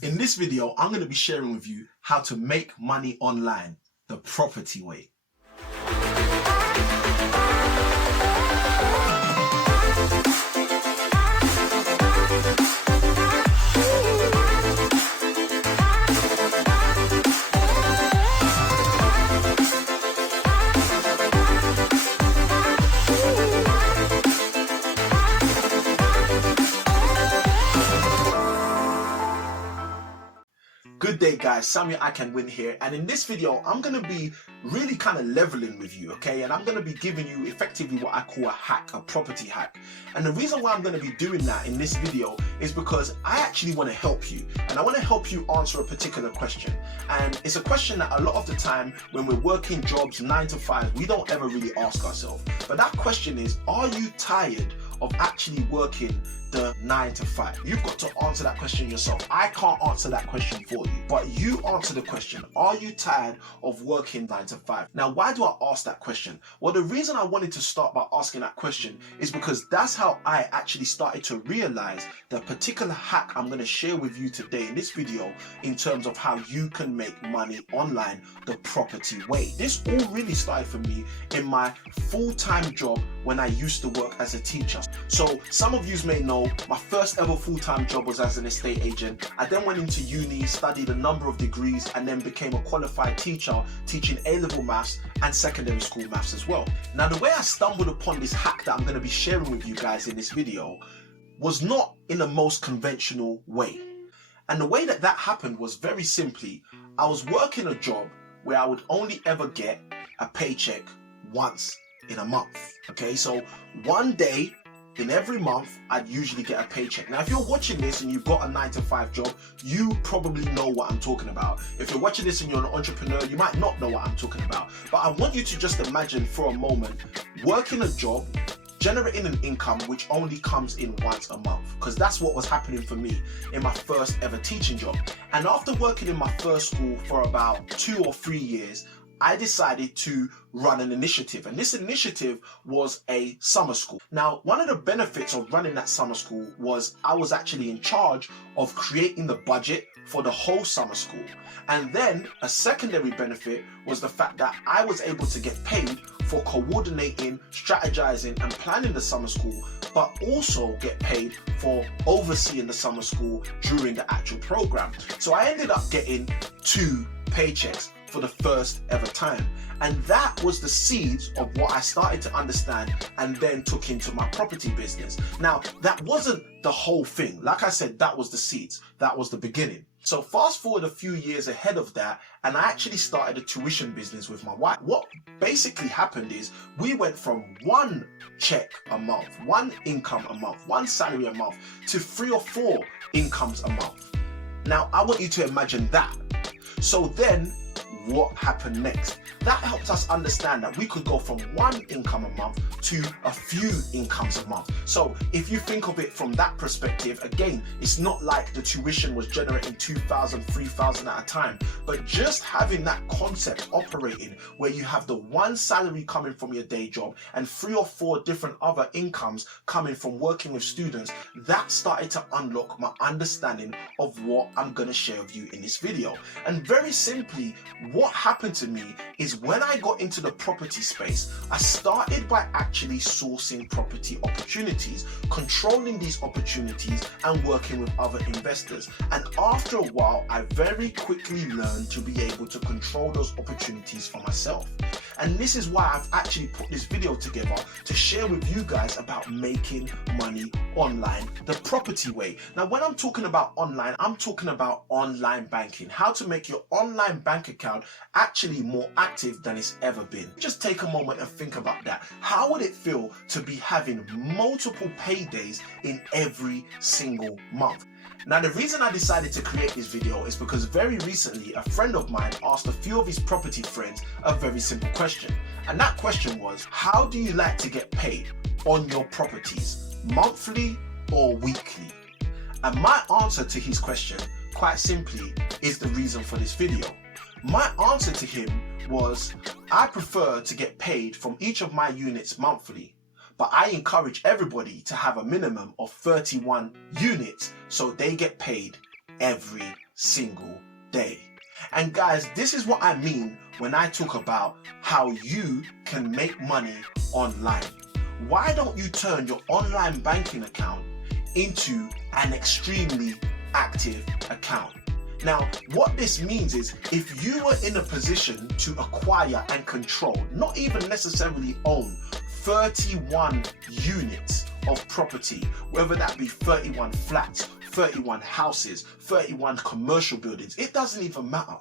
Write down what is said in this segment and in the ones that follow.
In this video, I'm going to be sharing with you how to make money online, the property way. Good day guys, Samuel ICanWin here, and in this video I'm going to be really kind of leveling with you, okay? And I'm going to be giving you effectively what I call a hack, a property hack. And the reason why I'm going to be doing that in this video is because I actually want to help you, and I want to help you answer a particular question. And it's a question that a lot of the time when we're working jobs 9 to 5, we don't ever really ask ourselves. But that question is, are you tired of actually working the 9 to 5? You've got to answer that question yourself. I can't answer that question for you, but you answer the question. Are you tired of working 9 to 5? Now, why do I ask that question? Well, the reason I wanted to start by asking that question is because that's how I actually started to realize the particular hack I'm going to share with you today in this video in terms of how you can make money online the property way. This all really started for me in my full-time job when I used to work as a teacher. So some of you may know my first ever full-time job was as an estate agent. I then went into uni, studied a number of degrees, and then became a qualified teacher teaching A-level maths and secondary school maths as well. Now, the way I stumbled upon this hack that I'm going to be sharing with you guys in this video was not in the most conventional way. And the way that happened was very simply, I was working a job where I would only ever get a paycheck once in a month. Okay, so one day in every month, I'd usually get a paycheck. Now, if you're watching this and you've got a 9 to 5 job, you probably know what I'm talking about. If you're watching this and you're an entrepreneur, you might not know what I'm talking about. But I want you to just imagine for a moment working a job, generating an income which only comes in once a month, because that's what was happening for me in my first ever teaching job. And after working in my first school for about 2 or 3 years, I decided to run an initiative, and this initiative was a summer school. Now, one of the benefits of running that summer school was I was actually in charge of creating the budget for the whole summer school. And then a secondary benefit was the fact that I was able to get paid for coordinating, strategizing, and planning the summer school, but also get paid for overseeing the summer school during the actual program. So I ended up getting 2 paychecks for the first ever time. And that was the seeds of what I started to understand and then took into my property business. Now, that wasn't the whole thing. Like I said, that was the seeds. That was the beginning. So fast forward a few years ahead of that, and I actually started a tuition business with my wife. What basically happened is we went from 1 check a month, 1 income a month, 1 salary a month, to 3 or 4 incomes a month. Now, I want you to imagine that. So then, what happened next? That helped us understand that we could go from 1 income a month to a few incomes a month. So if you think of it from that perspective, again, it's not like the tuition was generating 2,000, 3,000 at a time, but just having that concept operating where you have the 1 salary coming from your day job and 3 or 4 different other incomes coming from working with students, that started to unlock my understanding of what I'm going to share with you in this video. And very simply, what happened to me is when I got into the property space, I started by actually sourcing property opportunities, controlling these opportunities, and working with other investors. And after a while, I very quickly learned to be able to control those opportunities for myself. And this is why I've actually put this video together to share with you guys about making money online the property way. Now, when I'm talking about online, I'm talking about online banking, how to make your online bank account actually more active than it's ever been. Just take a moment and think about that. How would it feel to be having multiple paydays in every single month? Now, the reason I decided to create this video is because very recently a friend of mine asked a few of his property friends a very simple question. And that question was, how do you like to get paid on your properties, monthly or weekly? And my answer to his question, quite simply, is the reason for this video. My answer to him was, I prefer to get paid from each of my units monthly, but I encourage everybody to have a minimum of 31 units so they get paid every single day. And guys, this is what I mean when I talk about how you can make money online. Why don't you turn your online banking account into an extremely active account? Now, what this means is if you were in a position to acquire and control, not even necessarily own, 31 units of property, whether that be 31 flats, 31 houses, 31 commercial buildings, it doesn't even matter.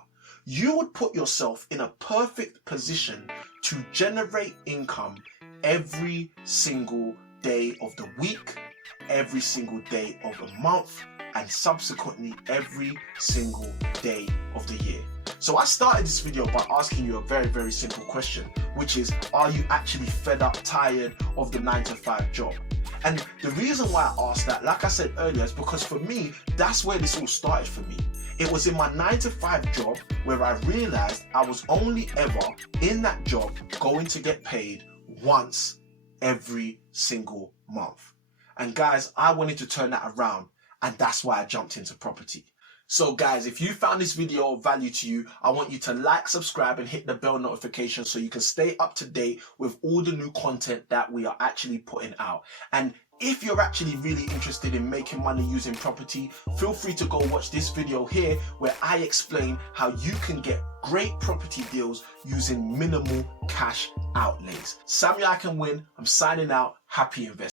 You would put yourself in a perfect position to generate income every single day of the week, every single day of the month, and subsequently every single day of the year. So I started this video by asking you a very, very simple question, which is, are you actually fed up, tired of the 9-to-5 job? And the reason why I asked that, like I said earlier, is because for me, that's where this all started for me. It was in my 9-to-5 job where I realized I was only ever in that job going to get paid once every single month. And guys, I wanted to turn that around, and that's why I jumped into property. So guys, if you found this video of value to you, I want you to like, subscribe, and hit the bell notification so you can stay up to date with all the new content that we are actually putting out. And if you're actually really interested in making money using property, feel free to go watch this video here where I explain how you can get great property deals using minimal cash outlays. Samuel ICanWin, I'm signing out. Happy investing.